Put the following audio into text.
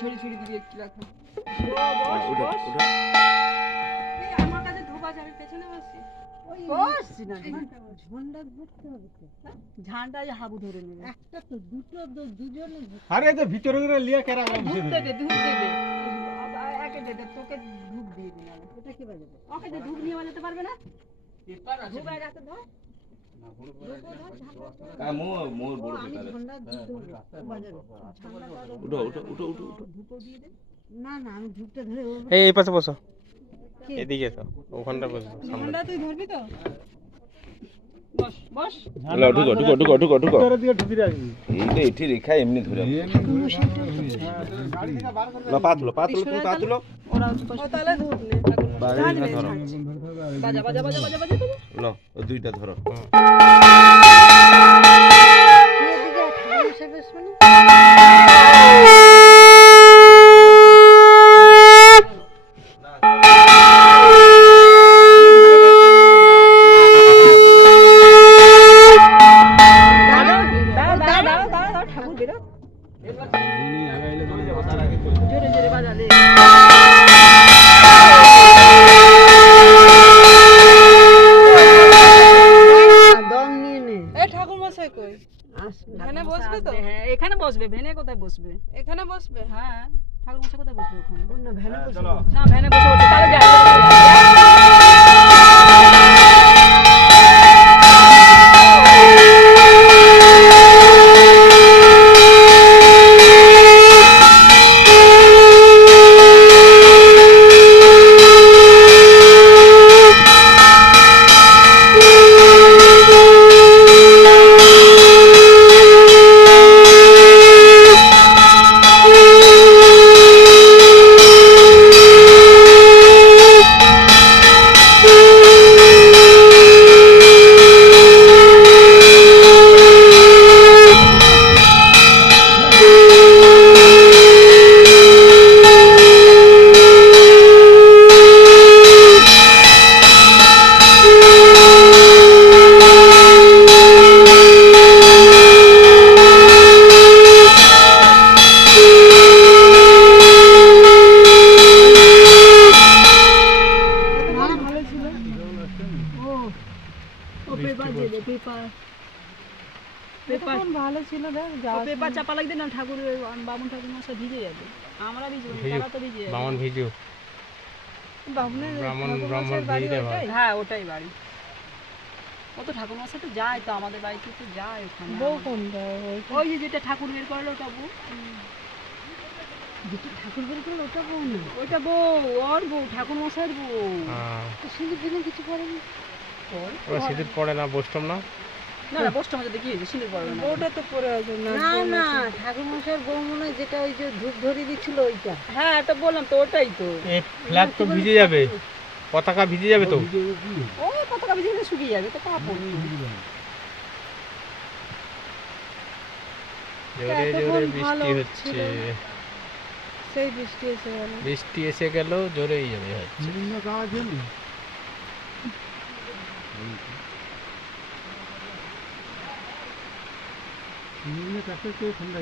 ছড়ি ছড়ি দিবি একটু রাখো। আমার কাছে ধোপা আছে, আমি পেছনে বসি। বসছি না, ঝান্ডা ধরতে হবে তো। ঝান্ডা যে হাবু ধরে নেবে। একটা তো দুটো দুজনে। আরে এই যে ভিতরে লিয়া কেরা ধূপ দেবে, ধূপ দেবে। একে দে, তোকে ধূপ দিয়ে দিলাম। এটা কি বাজাবে? ওকে যে ধূপ নিয়ে বাজাতে পারবে না? ধূপ আর রাতে ধর। এই পাশে বসো, এদিকে তো ওখানটা বসো সামনে। তুই ধরবি তো? বস বস। ঢুকো ঢুকো ঢুকো ঢুকো ঢুকো এইটা এটি রেখা এমনি ধরে পা তুলো পা তুলো তুমি পা তুলো ওরা তাহলে ধূপ নে। ধরো বাজা বাজা বাজা বাজা বাজা। লো ওই দুইটা ধরো জোরে জোরে বাজালে। দম নিয়ে নে। এই ঠাকুর মশাই কই? এখানে বসবে তো? হ্যাঁ এখানে বসবে। ভ্যানে কোথায় বসবে? এখানে বসবে। হ্যাঁ ঠাকুর মশাই কোথায় বসবে ওখানে? না ভ্যানে বসবে। না ভ্যানে বসে বসে তাহলে যাই। ভালো ছিল পেপার চাপা লাগবে না ঠাকুর বামুন ঠাকুর মশাই ভিজে যাবে। আমরা ভিজবো না, তারা তো ভিজে যাবে। বামন ভিজু বামুনের ব্রাহ্মণ ভিজে ভাই। হ্যাঁ ওটাই বাড়ি। ও তো ঠাকুর মশাই তো যায়, তো আমাদের বাড়িতে তো যায় ওখানে। বউ কোন যায়? ওই যে যেটা ঠাকুর বের করলো ওটা বউ। যেটা ঠাকুর বের করলো ওটা বউ না, ওইটা বউ, ওর বউ, ঠাকুর মশাইয়ের বউ। তো সিঁদুর দিনে কিছু পড়েনি? ওরা সিঁদুর পড়ে না, বৈষ্ণব না। না না বৈষ্ণব মধ্যে কি হয়েছে? সিঁদুর পড়বে না। ওটা তো পরে আছে না। না না ঠাকুর মশাইয়ের বউ মনে হয় যেটা ওই যে ধূপ ধরিয়ে দিচ্ছিল ওইটা। হ্যাঁ এটা বললাম তো, ওটাই তো। এই ফ্ল্যাগ তো ভিজে যাবে, পতাকা ভিজে যাবে তো। ও পতাকা ভিজে গেলে শুকিয়ে যাবে তো, কাপড়। জোরে জোরে বৃষ্টি হচ্ছে, সেই বৃষ্টি এসে গেল। বৃষ্টি এসে গেল, জোরেই জোরে হচ্ছে। ঠান্ডা